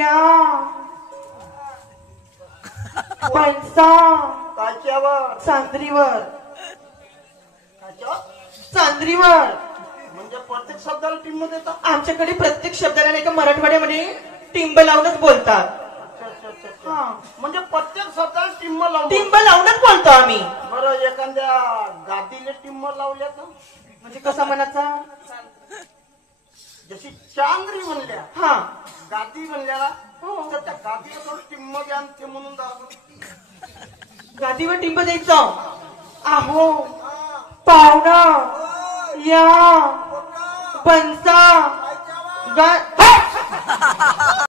या बनसा काच्यावर चांदरीवर काच्यावर चांदरीवर म्हणजे प्रत्येक शब्दाला टिंब देतात. आमच्याकडे प्रत्येक शब्दाला नाही का मराठवाड्यामध्ये टिंब लावूनच बोलतात. अच्छा अच्छा अच्छा अच्छा. हा म्हणजे प्रत्येक शब्दाला टिंब लावून. टिंब लावूनच बोलतो आम्ही. बरं एखाद्या गादीला टिंब लावल्या तर म्हणजे कसा म्हणायचा जशी चांदरी म्हणल्या हा गादी म्हणल्याला हो. तर त्या गादीला थोडं टिंब द्या आणि ते म्हणून दाखव. गादीवर टिंब द्यायचं. आहो पाहुणा या बनसा